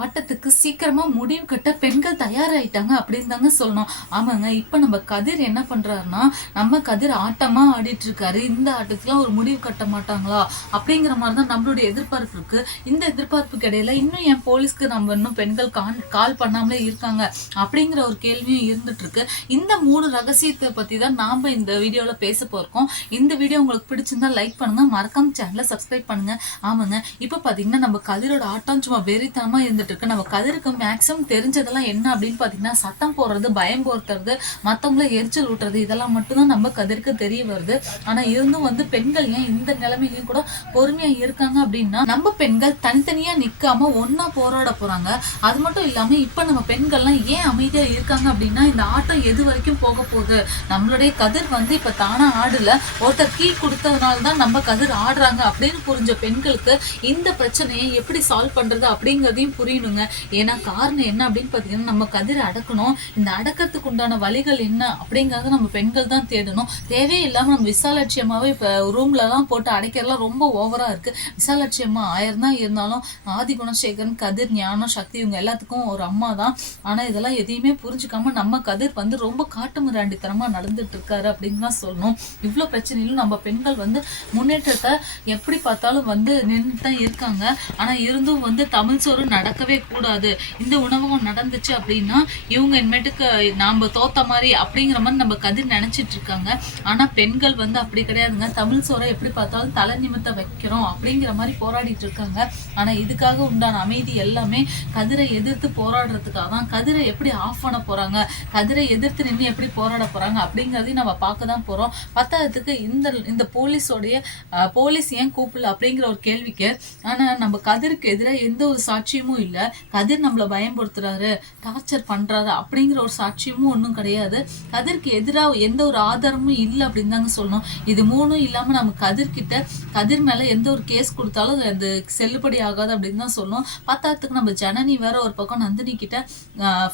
ஆட்டத்துக்கு சீக்கிரமா முடிவு கட்ட பெண்கள் தயாராயிட்டாங்க அப்படின்னு தாங்க சொல்லணும். ஆமாங்க, இப்ப நம்ம கதிர் என்ன பண்றாருன்னா, நம்ம கதிர் ஆட்டமா ஆடிட்டு இருக்காரு. இந்த ஆட்டத்துல ஒரு முடிவு கட்ட மாட்டாங்களா அப்படிங்கிற மாதிரிதான் நம்மளுடைய எதிர்பார்ப்பு இருக்கு. இந்த எதிர்பார்ப்புக்கு இடையில இன்னும் என் போலீஸ்க்கு நம்ம இன்னும் பெண்கள் கால் பண்ணாமலே இருக்காங்க அப்படிங்கிற ஒரு கேள்வியும் இருந்துட்டு இருக்கு. இந்த 3 ரகசியத்தை பத்தி தான் நாம இந்த வீடியோல பேச போறோம். இந்த வீடியோ உங்களுக்கு பிடிச்சிருந்தா லைக் பண்ணுங்க, மறக்காம சேனலை சப்ஸ்கிரைப் பண்ணுங்க. ஆமாங்க, இப்ப பாத்தீங்கன்னா நம்ம கதிரோட ஆட்டம் சும்மா வெறித்தனமா இருந்துட்டு இருக்கு. நம்ம கதிருக்கு மேக்ஸிமம் தெரிஞ்சதெல்லாம் என்ன அப்படின்னு பாத்தீங்கன்னா, சத்தம் போடுறது, பயம் போர்த்துறது, மத்தவங்கள எரிச்சல் ஊட்டுறது, இதெல்லாம் மட்டும்தான் நம்ம கதிருக்கு தெரிய வருது. ஆனா இருந்தும் பெண்கள் ஏன் இந்த நிலைமையிலையும் கூட பொறுமையா இருக்காங்க அப்படின்னா, நம்ம பெண்கள் தனித்தனியா நிக்காம ஒன்னா போராட போறாங்க. அது மட்டும் இல்லாம இப்ப நம்ம பெண்கள்லாம் ஏன் அமைதியா இருக்காங்க அப்படின்னா, இந்த ஆட்டம் எது வரைக்கும் போக போகுது, நம்மளுடைய கதிர் இப்ப தானா ஆடல, ஒருத்தர் கீ கொடுத்ததுனால தான் நம்ம கதிர் ஆடுறாங்க அப்படின்னு புரிஞ்ச பெண்களுக்கு இந்த பிரச்சனையை எப்படி சால்வ் பண்றது அப்படிங்கிறதையும் புரியணுங்க. ஏன்னா காரணம் என்ன அப்படின்னு பாத்தீங்கன்னா, நம்ம கதிரை அடக்கணும். இந்த அடக்கத்துக்கு உண்டான வழிகள் என்ன அப்படிங்கறத நம்ம பெண்கள் தான் தேடணும். தேவையில்லாம நம்ம விசாலட்சியமாவே இப்ப ரூம்ல எல்லாம் போட்டு அடைக்கிறதுலாம் ரொம்ப ஓவரா இருக்கு. விசாலட்சியமா 1000 தான் இருந்தாலும் ஆதி குணசேகரன், கதிர், ஞானம், சக்தி இவங்க எல்லாத்துக்கும் ஒரு அம்மா தான். ஆனா இதெல்லாம் எதையுமே புரிஞ்சுக்காம நம்ம கதிர் ரொம்ப காட்டு மிராண்டித்தனமா நடந்துட்டு இருக்காரு அப்படின்னு தான் சொல்லணும். இவ்வளவு பிரச்சனையிலும் நம்ம பெண்கள் முன்னேற்றத்தை எப்படி பார்த்தாலும் நின்று தான் இருக்காங்க. ஆனா இருந்தும் தமிழ் சோறு நடக்கவே கூடாது, இந்த உணவகம் நடந்துச்சு அப்படின்னா இவங்க இனிமேட்டுக்கு நாம தோத்த மாதிரி அப்படிங்கிற மாதிரி நம்ம கதிர் நினைச்சிட்டு இருக்காங்க. ஆனா பெண்கள் அப்படி கிடையாதுங்க. தமிழ் சோறை எப்படி பார்த்தாலும் தலை நிமித்த வைக்கிறோம் அப்படிங்கிற மாதிரி போராடிட்டு இருக்காங்க. ஆனா இதுக்காக உண்டான அமைதி எல்லாமே கதிரை எதிர்த்து போராடுறதுக்காக தான். கதிரை எப்படி ஆஃப் பண்ண போறாங்க, கதிரை எதிர்த்து நின்று எப்படி போராட போறாங்க அப்படிங்கிறதையும் நம்ம பார்க்க தான் போறோம். பத்தாவதுக்கு இந்த போலீஸ் ஏன் கூப்பிடல அப்படிங்கிற ஒரு கேள்விக்கு, ஆனா நம்ம கதிருக்கு எதிராக எந்த ஒரு சாட்சியமும் இல்லை. கதிர் நம்மளை பயன்படுத்துறாரு, டார்ச்சர் பண்றாரு அப்படிங்கிற ஒரு சாட்சியமும் ஒன்றும் கிடையாது. கதிர்க்கு எதிராக எந்த ஒரு ஆதாரமும் இல்லை அப்படின்னு தாங்க சொல்லணும். இது 3ம் இல்லாம நம்ம கதிர் மேல எந்த ஒரு கேஸ் கொடுத்தாலும் அது செல்லுபடி ஆகாது அப்படின்னு தான் சொல்லணும். பத்தாவதுக்கு நம்ம ஜனனி வேற ஒரு பக்கம் நந்தினி கிட்ட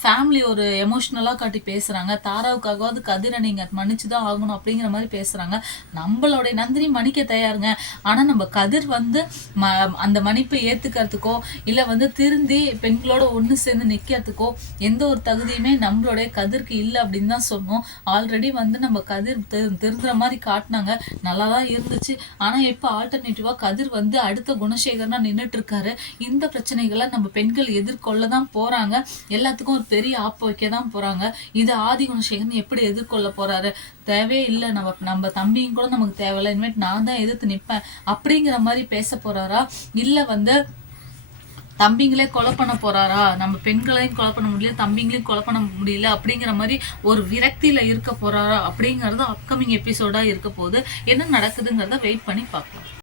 ஃபேமிலி ஒரு எமோஷனலா காட்டி பேசுறாங்க. தாராவுக்காகவாது கதிரை நீங்க மன்னிச்சுதான் ஆகணும் அப்படிங்கிற மாதிரி பேசுறாங்க. நம்மளுடைய நந்தினி மன்னிக்க தயாருங்க. ஆனா நம்ம கதிர் அந்த மன்னிப்பை ஏத்துக்கிறதுக்கோ இல்ல திருந்தி பெண்களோட ஒண்ணு சேர்ந்து நிக்கிறதுக்கோ எந்த ஒரு தகுதியுமே நம்மளுடைய கதிர்க்கு இல்லை அப்படின்னு தான் சொன்னோம். ஆல்ரெடி நம்ம கதிர் திருந்துற மாதிரி காட்டினாங்க, நல்லாதான் இருந்துச்சு. ஆனா இப்ப ஆல்டர்னேட்டிவா கதிர் அடுத்த குணசேகரனா நின்றுட்டு இருக்காரு. இந்த பிரச்சனைகளை நம்ம பெண்கள் எதிர்கொள்ளதான் போறாங்க. எல்லாத்துக்கும் ஒரு பெரிய ஆப்பு வைக்க தான் போறாங்க. இது ஆதி குணசேகரன் எப்படி எதிர்கொள்ள போறாரு, தேவையே இல்லை, நம்ம தம்பியும் கூட நமக்கு தேவையில்லை, இனிமேட்டு நான் தான் எதிர்த்து நிற்பேன் அப்படிங்கிற மாதிரி பேச போறாரா, இல்ல தம்பிங்களே கொலை பண்ண போறாரா, நம்ம பெண்களையும் கொலை பண்ண முடியல, தம்பிங்களையும் கொலை பண்ண முடியல அப்படிங்கிற மாதிரி ஒரு விரக்தியில இருக்க போறாரா அப்படிங்கறது அப்கமிங் எபிசோடா இருக்க போகுது. என்ன நடக்குதுங்கிறத வெயிட் பண்ணி பார்க்கலாம்.